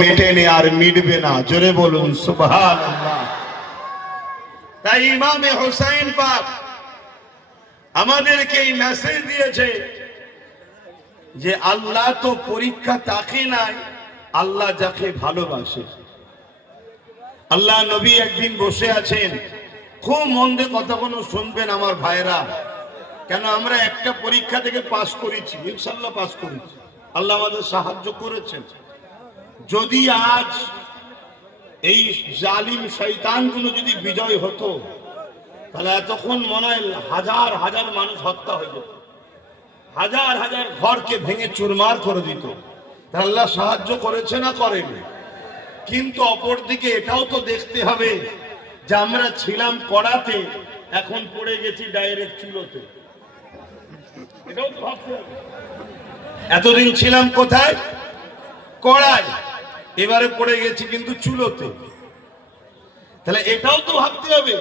মেটেনি আর মিটবে না, জোরে বলুন সুবহানাল্লাহ। তাই ইমামে হুসাইন পাক আমাদেরকে এই মেসেজ দিয়েছে যে আল্লাহ তো পরীক্ষা তাকে নাই, আল্লাহ যাকে ভালোবাসে। আল্লাহ নবী একদিন বসে আছেন, খুব মন দিয়ে কথাগুলো শুনবেন আমার ভাইরা, কেন আমরা একটা পরীক্ষা থেকে পাস করেছি, ইনশাআল্লাহ পাস করেছি, আল্লাহ আমাদের সাহায্য করেছেন। যদি আজ এই জালিম শয়তানগুলো যদি বিজয় হতো, তাহলে এতক্ষণ মনে হয় হাজার হাজার মানুষ হত্যা হয়ে যেত, হাজার হাজার ঘরকে ভেঙে চুরমার করে দিত। তাহলে আল্লাহ সাহায্য করেছে না করেনি? কিন্তু অপরদিকে এটাও তো দেখতে হবে যে আমরা ছিলাম কড়াতে, এখন পড়ে গেছি ডাইরেক্ট চুলোতে। এটাও তো ভাবতে হবে। এতদিন ছিলাম কোথায়? কড়ায়, এবারে পড়ে গেছি কিন্তু চুলোতে। তাহলে এটাও তো ভাবতে হবে।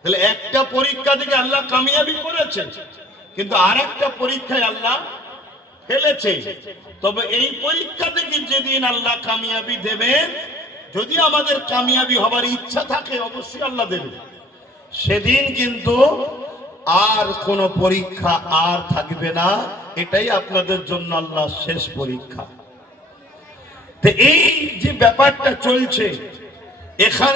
তাহলে একটা পরীক্ষা থেকে আল্লাহ কামিয়াবি করেছেন, কিন্তু আর একটা পরীক্ষায় আল্লাহ ফেলেছে। তবে এই পরীক্ষা থেকে যেদিন আল্লাহ কামিয়াবি দেবেন, যদি আমাদের কামিয়াবি হবার ইচ্ছা থাকে অবশ্যই আল্লাহ দেবেন, সেদিন কিন্তু আর কোন পরীক্ষা আর থাকবে না। এটাই আপনাদের জন্য আল্লাহ শেষ পরীক্ষা। তো এই যে ব্যাপারটা চলছে এখানে